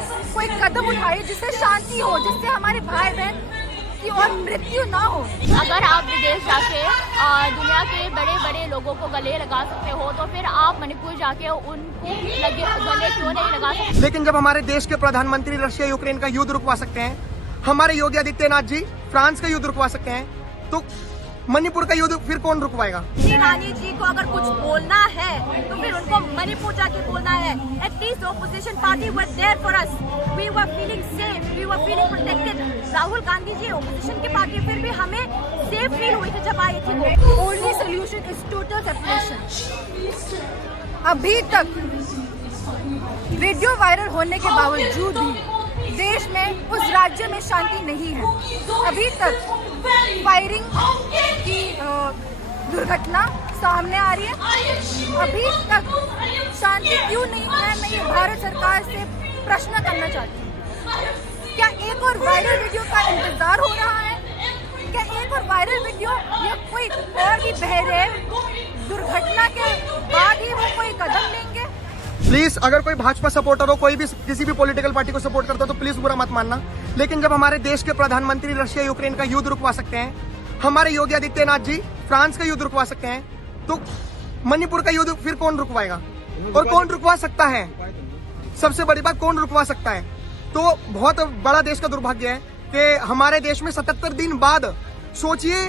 लीजिए, कोई कदम उठाइए जिससे शांति हो, जिससे हमारे भाई बहन की और मृत्यु ना हो। अगर आप विदेश जाके दुनिया के बड़े बड़े लोगों को गले लगा सकते हो तो फिर आप मणिपुर जाके उनको गले क्यों नहीं लगा सकते? लेकिन जब हमारे देश के प्रधानमंत्री रशिया यूक्रेन का युद्ध रुकवा सकते हैं, हमारे योगी आदित्यनाथ जी फ्रांस का युद्ध रुकवा सकते हैं, तो मणिपुर का युद्ध फिर कौन रुकवाएगा? रानी जी को अगर कुछ बोलना है तो फिर उनको मणिपुर जाके बोलना है। At least opposition party were there for us, we were feeling safe, we were feeling protected. Rahul Gandhi ji opposition की पार्टी, फिर भी हमें सेफ फील हुई थी जब आई थी वो। Only solution is total separation. अभी तक वीडियो वायरल होने के बावजूद भी देश में उस राज्य में शांति नहीं है। अभी तक फायरिंग की दुर्घटना सामने आ रही है। अभी तक शांति क्यों नहीं है, मैं ये भारत सरकार से प्रश्न करना चाहती हूँ। क्या एक और वायरल वीडियो का इंतजार हो रहा है? क्या एक और वायरल वीडियो या कोई और भी बहरे दुर्घटना के बाद ही वो कोई कदम लेंगे? प्लीज, अगर कोई भाजपा सपोर्टर हो, कोई भी किसी भी पॉलिटिकल पार्टी को सपोर्ट करता हो तो प्लीज बुरा मत मानना। लेकिन जब हमारे देश के प्रधानमंत्री रशिया यूक्रेन का युद्ध रुकवा सकते हैं, हमारे योगी आदित्यनाथ जी फ्रांस का युद्ध रुकवा सकते हैं, तो मणिपुर का युद्ध फिर कौन रुकवाएगा? और कौन रुकवा सकता है? सबसे बड़ी बात, कौन रुकवा सकता है? तो बहुत बड़ा देश का दुर्भाग्य है कि हमारे देश में 77 दिन बाद, सोचिए,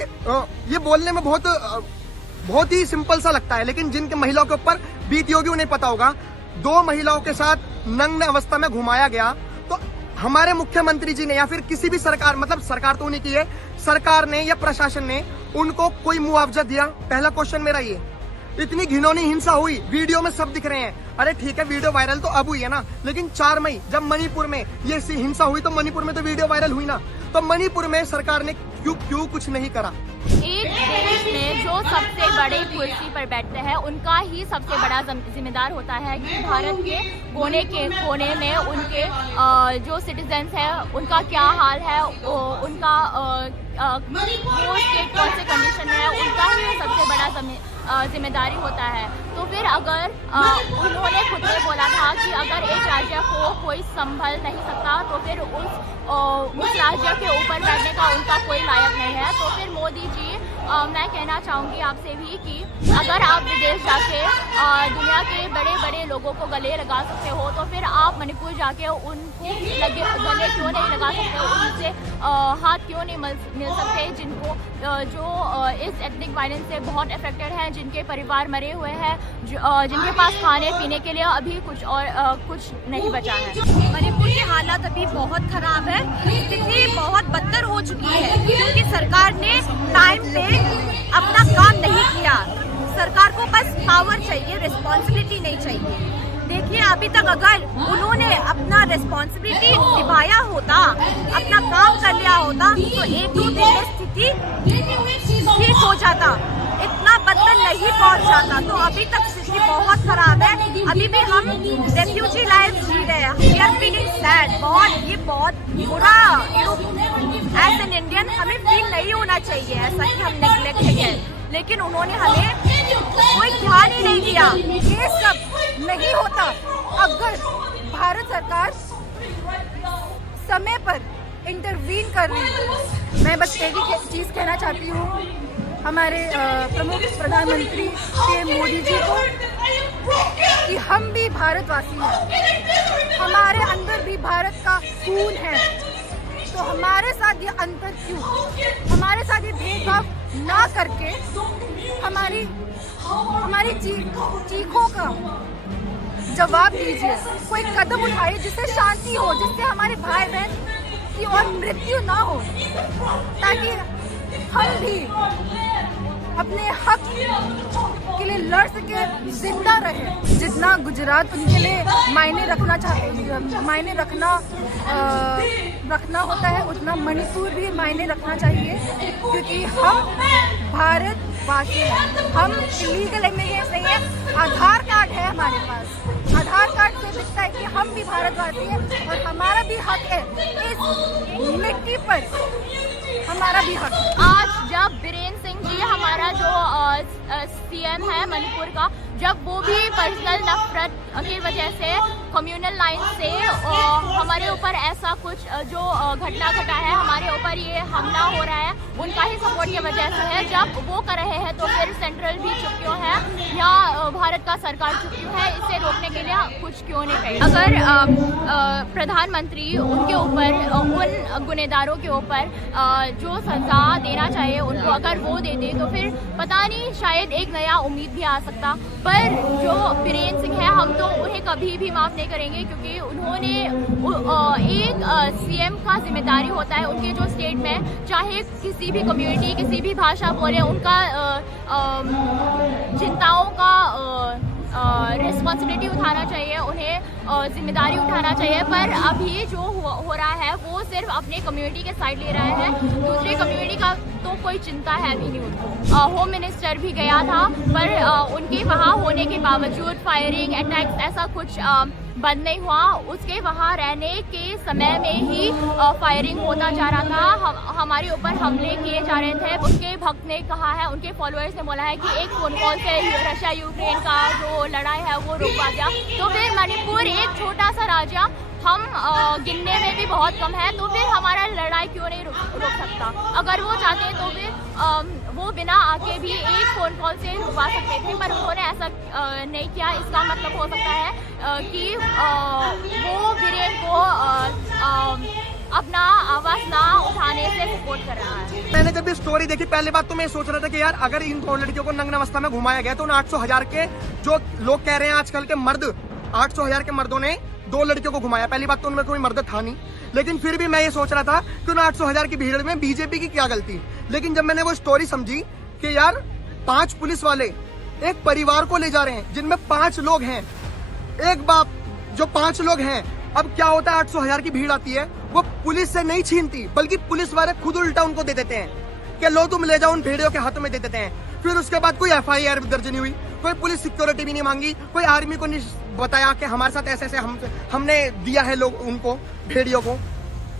ये बोलने में बहुत ही सिंपल सा लगता है, लेकिन जिनके महिलाओं के ऊपर बीती होगी उन्हें पता होगा। 2 महिलाओं के साथ नग्न अवस्था में घुमाया गया, तो हमारे मुख्यमंत्री जी ने या फिर किसी भी सरकार, मतलब सरकार तो उन्हीं की है, सरकार ने या प्रशासन ने उनको कोई मुआवजा दिया? पहला क्वेश्चन मेरा ये। इतनी घिनौनी हिंसा हुई, वीडियो में सब दिख रहे हैं। अरे ठीक है, वीडियो वायरल तो अब हुई है ना, लेकिन 4 मई जब मणिपुर में ये हिंसा हुई तो मणिपुर में तो वीडियो वायरल हुई ना। तो मणिपुर में सरकार ने क्यों कुछ नहीं करा? एक देश में जो सबसे बड़ी कुर्सी पर बैठते हैं उनका ही सबसे बड़ा जिम्मेदार होता है कि भारत के कोने में उनके जो सिटीजन्स हैं उनका क्या हाल है, उनका कौन से कंडीशन में है, उनका ही सबसे बड़ा जिम्मेदारी होता है। तो फिर अगर उन्होंने खुद ने बोला था कि अगर एक राज्य को कोई संभल नहीं सकता तो फिर उस राज्य के ऊपर बैठने का उनका कोई लायक नहीं है। तो फिर मोदी जी, मैं कहना चाहूँगी आपसे भी कि अगर आप विदेश जाके दुनिया के बड़े बड़े लोगों को गले लगा सकते हो तो फिर आप मणिपुर जाके उनको गले क्यों नहीं लगा सकते, उनसे हाथ क्यों नहीं मिल सकते, जिनको जो इस एथनिक वायलेंस से बहुत अफेक्टेड हैं, जिनके परिवार मरे हुए हैं, जिनके पास खाने पीने के लिए अभी कुछ नहीं बचा है। मणिपुर की हालत अभी बहुत खराब है, स्थिति बहुत बदतर हो चुकी है क्योंकि सरकार ने टाइम पे अपना काम नहीं किया। सरकार को बस पावर चाहिए, रिस्पॉन्सिबिलिटी नहीं चाहिए। देखिए, अभी तक अगर उन्होंने अपना रिस्पॉन्सिबिलिटी निभाया होता, अपना काम कर लिया होता तो 1-2 दिन में स्थिति ठीक हो जाता, इतना बदतर नहीं पहुंच जाता। तो अभी तक स्थिति बहुत खराब है। अभी भी हम रेफ्यूजी लाइफ जी रहे हैं। We are feeling sad. ये बहुत बुरा, एज एन इंडियन हमें फील नहीं होना चाहिए ऐसा कि हम नेग्लेक्टेड हैं, लेकिन उन्होंने हमें कोई ध्यान ही नहीं दिया। ये सब नहीं होता अगर भारत सरकार समय पर इंटरवीन कर रही है। मैं बस एक ही चीज कहना चाहती हूँ हमारे प्रमुख प्रधानमंत्री श्री मोदी जी को कि हम भी भारतवासी हैं, हमारे अंदर भी भारत का खून है, तो हमारे साथ ये अंतर क्यों, हमारे साथ ये भेदभाव ना करके हमारी चीखों का जवाब दीजिए, कोई कदम उठाइए जिससे शांति हो, जिससे हमारे भाई बहन की और मृत्यु ना हो, ताकि हम भी अपने हक के लिए लड़ सके, जिंदा रहे। जितना गुजरात उनके लिए मायने रखना होता है उतना मणिपुर भी मायने रखना चाहिए, क्योंकि हम भारतवासी हैं, हम इलीगल इमिग्रेंट्स नहीं है। आधार कार्ड है हमारे पास, आधार कार्ड से दिखता है कि हम भी भारतवासी हैं और हमारा भी हक है, इस मिट्टी पर हमारा भी हक। आज जब बीरेन सिंह जी हमारा जो सीएम है मणिपुर का, जब वो भी पर्सनल नफरत की वजह से कम्युनल लाइन से हमारे ऊपर ऐसा कुछ जो घटना घटा है, हमारे ऊपर ये हमला हो रहा है, उनका ही सपोर्ट की वजह से है। जब वो कर रहे हैं तो फिर सेंट्रल भी चुप क्यों है या भारत का सरकार चुप क्यों है? इसे रोकने के लिए कुछ क्यों नहीं करें? अगर प्रधानमंत्री उनके ऊपर उन गुनहगारों के ऊपर जो सजा देना चाहिए उनको अगर वो दे दे तो फिर पता नहीं, शायद एक नया उम्मीद भी आ सकता। पर जो बीरेन सिंह है, हम तो उन्हें कभी भी माफ़ नहीं करेंगे, क्योंकि उन्होंने एक सीएम का जिम्मेदारी होता है उनके जो स्टेट में, चाहे किसी भी कम्युनिटी किसी भी भाषा बोले, उनका चिंताओं का रिस्पॉन्सिबिलिटी उठाना चाहिए, उन्हें जिम्मेदारी उठाना चाहिए। पर अभी जो हो रहा है वो सिर्फ अपने कम्युनिटी के साइड ले रहा है, दूसरे कम्युनिटी का तो कोई चिंता है भी नहीं उनको। होम मिनिस्टर भी गया था, पर उनके वहाँ होने के बावजूद फायरिंग अटैक्स ऐसा कुछ बंद नहीं हुआ। उसके वहाँ रहने के समय में ही फायरिंग होता जा रहा था, हमारे ऊपर हमले किए जा रहे थे। उनके भक्त ने कहा है, उनके फॉलोअर्स ने बोला है कि एक फ़ोन कॉल से रशिया यूक्रेन का जो लड़ाई है वो रुक गया। तो फिर मणिपुर एक छोटा सा राज्य, हम गिनने में भी बहुत कम है, तो फिर हमारा लड़ाई क्यों नहीं रुक सकता? अगर वो चाहते हैं तो फिर वो बिना आके भी एक फ़ोन कॉल से रुकवा सकते थे, पर उन्होंने ऐसा नहीं किया। इसका मतलब हो सकता है कि वो बीरेन को अपना आवाज़ ना उठाने से सपोर्ट कर रहा है। मैंने जब ये स्टोरी देखी, पहली बात तो मैं सोच रहा था कि यार अगर इन दो लड़कियों को नग्न अवस्था में घुमाया गया तो उन 800,000 के जो लोग कह रहे हैं आजकल के मर्द, 800,000 के मर्दों ने दो लड़कियों को घुमाया। पहली बात तो उनमें कोई मर्द था नहीं, लेकिन फिर भी मैं ये सोच रहा था कि उन 800,000 की भीड़ में बीजेपी की क्या गलती। लेकिन जब मैंने वो स्टोरी समझी कि यार 5 पुलिस वाले एक परिवार को ले जा रहे हैं जिनमें 5 लोग हैं, एक बाप जो 5 लोग हैं, अब क्या होता है 800,000 की भीड़ आती है, वो पुलिस से नहीं छीनती, बल्कि पुलिस वाले खुद उल्टा उनको दे देते हैं कि लो तुम ले जाओ, उन भेड़ियों के हाथों में दे देते हैं। फिर उसके बाद कोई FIR दर्ज नहीं हुई, कोई पुलिस सिक्योरिटी भी नहीं मांगी, कोई आर्मी को नहीं बताया कि हमारे साथ ऐसे ऐसे हमने दिया है लोग उनको भेड़ियों को।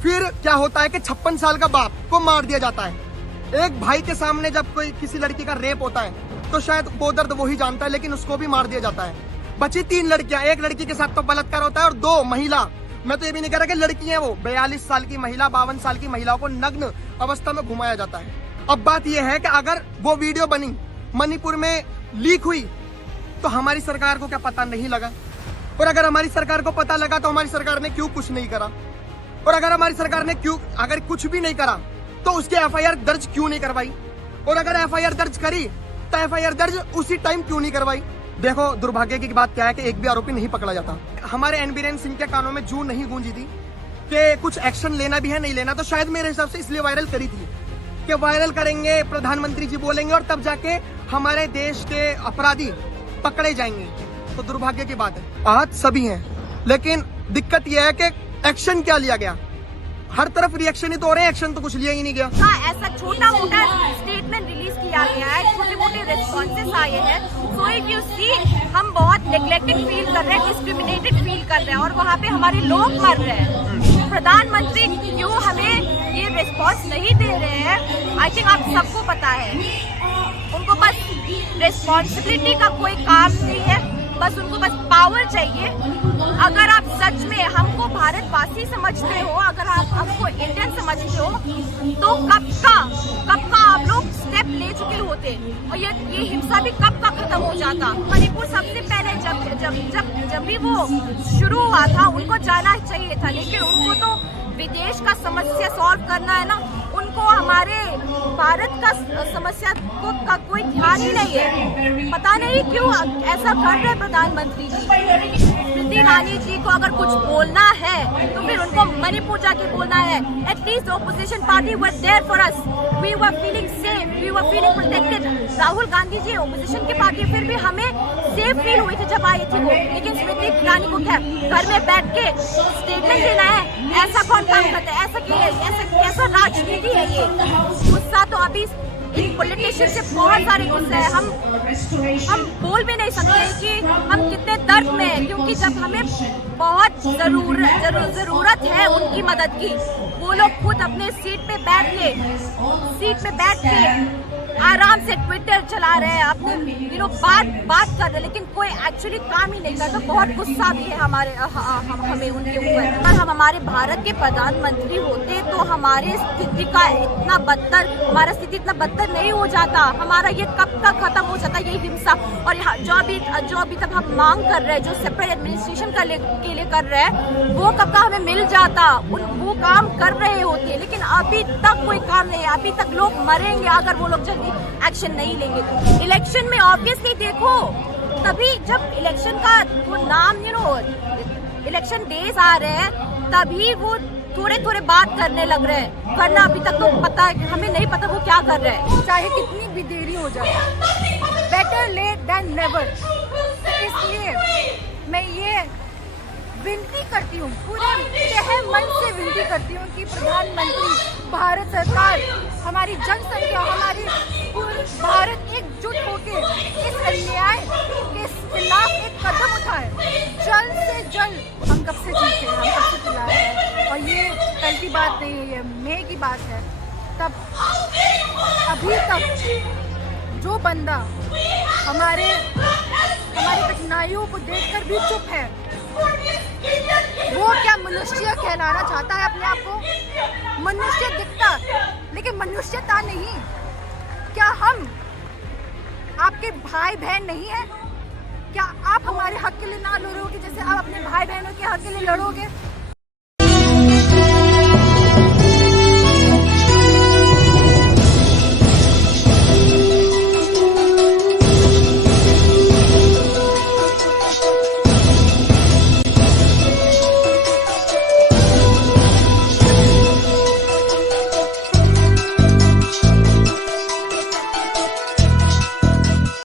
फिर क्या होता है कि 56 साल का बाप को मार दिया जाता है। एक भाई के सामने जब कोई किसी लड़की का रेप होता है तो शायद वो दर्द वो ही जानता है, लेकिन उसको भी मार दिया जाता है। बची 3 लड़कियां, एक लड़की के साथ तो बलात्कार होता है और 2 महिला, मैं तो ये भी नहीं कह रहा कि लड़की है वो, 42 साल की महिला, 52 साल की महिलाओं को नग्न अवस्था में घुमाया जाता है। अब बात यह है कि अगर वो वीडियो बनी, मणिपुर में लीक हुई, तो हमारी सरकार को क्या पता नहीं लगा? और अगर हमारी सरकार को पता लगा तो हमारी सरकार ने क्यों कुछ नहीं करा? और अगर हमारी सरकार ने अगर कुछ भी नहीं करा तो उसके FIR दर्ज क्यों नहीं करवाई? और अगर FIR दर्ज करी तो FIR दर्ज उसी टाइम क्यों नहीं करवाई? देखो दुर्भाग्य की बात क्या है कि एक भी आरोपी नहीं पकड़ा जाता। हमारे बीरेन सिंह के कानों में जूं नहीं गूंजी थी कि कुछ एक्शन लेना भी है, नहीं लेना, तो शायद मेरे हिसाब से इसलिए वायरल करी थी कि वायरल करेंगे, प्रधानमंत्री जी बोलेंगे और तब जाके हमारे देश के अपराधी पकड़े जाएंगे। तो दुर्भाग्य की बात है, आहत सभी हैं, लेकिन दिक्कत यह है कि एक्शन क्या लिया गया? हर तरफ रिएक्शन ही तो हो रहे हैं, एक्शन तो कुछ लिया ही नहीं गया। ऐसा छोटा मोटा स्टेटमेंट रिलीज किया गया है, छोटे मोटे रिस्पॉन्सेस आए हैं। सो इफ यू सी, हम बहुत नेग्लेक्टेड फील कर रहे हैं, डिस्क्रिमिनेटेड फील कर रहे हैं, और वहाँ पे हमारे लोग मर रहे हैं। प्रधानमंत्री क्यों हमें ये रिस्पॉन्स नहीं दे रहे हैं? आई थिंक आप सबको पता है, उनको बस रिस्पॉन्सिबिलिटी का कोई काम नहीं है, बस उनको बस पावर चाहिए। अगर आप सच में हमको भारतवासी समझते हो, अगर आप हमको इंडियन समझते हो, तो कब का आप लोग स्टेप ले चुके होते और ये हिंसा भी कब का खत्म हो जाता। मणिपुर सबसे पहले जब भी वो शुरू हुआ था उनको जाना चाहिए था, लेकिन उनको तो विदेश का समस्या सॉल्व करना है ना, उनको हमारे भारत का समस्या का कोई ध्यान ही नहीं है। पता नहीं क्यों ऐसा कर रहे प्रधानमंत्री जी। स्मृति ईरानी जी को अगर कुछ बोलना है तो फिर उनको मणिपुर जाके बोलना है। At least opposition party were there for us, we were feeling safe, we were feeling protected. Rahul Gandhi ji opposition की पार्टी, फिर भी हमें सेफ फील हुई थी जब आई थी वो, लेकिन स्मृति ईरानी को क्या घर में बैठ के स्टेटमेंट देना है? ऐसा कौन काम करता है? ऐसा कैसा राजनीति है ये? गुस्सा तो अभी पॉलिटिशियन से बहुत सारे गुस्सा है, हम बोल भी नहीं सकते कि हम कितने दर्द में हैं, क्योंकि जब हमें बहुत जरूरत है उनकी मदद की, वो लोग खुद अपने सीट पे बैठ के आराम से ट्विटर चला रहे हैं, अपने बात कर रहे हैं, लेकिन कोई एक्चुअली काम ही नहीं करता। बहुत गुस्सा भी है हमें उनके ऊपर। अगर हम हमारे भारत के प्रधानमंत्री होते तो हमारे स्थिति का हमारा स्थिति इतना बदतर नहीं हो जाता। हमारा ये कब तक खत्म हो जाता ये हिंसा। और जो अभी तक हम मांग कर रहे हैं, जो सेपरेट एडमिनिस्ट्रेशन के लिए कर रहे हैं, वो कब का हमें मिल जाता। वो काम कर रहे होते, लेकिन अभी तक कोई काम नहीं है। अभी तक लोग मरेंगे अगर वो लोग जल्दी एक्शन नहीं लेंगे तो। इलेक्शन में ऑब्वियसली देखो, तभी जब इलेक्शन का वो नाम इलेक्शन डेज आ रहे हैं, तभी वो थोड़े बात करने लग रहे हैं, वरना अभी तक तो पता है, हमें नहीं पता वो क्या कर रहे हैं। चाहे कितनी भी देरी हो जाए, बेटर लेट देन नेवर। इसलिए मैं ये विनती करती हूँ, पूरे तहे मन से विनती करती हूँ कि प्रधानमंत्री, भारत सरकार, हमारी जनसंख्या, हमारी पूरी भारत एकजुट होकर इस अन्याय के खिलाफ एक कदम उठाए। जल्द से जल्द। हम कब से जीते हैं, हम कब से चिल्ला रहे हैं, और ये कल की बात नहीं है, ये मई की बात है। तब अभी तक जो बंदा हमारी कठिनाइयों को देखकर भी चुप है, वो क्या मनुष्य कहलाना चाहता है अपने आप को? मनुष्य दिखता, लेकिन मनुष्यता नहीं। क्या हम आपके भाई बहन नहीं है? क्या आप हमारे हक के लिए ना लड़ोगे जैसे आप अपने भाई बहनों के हक के लिए लड़ोगे?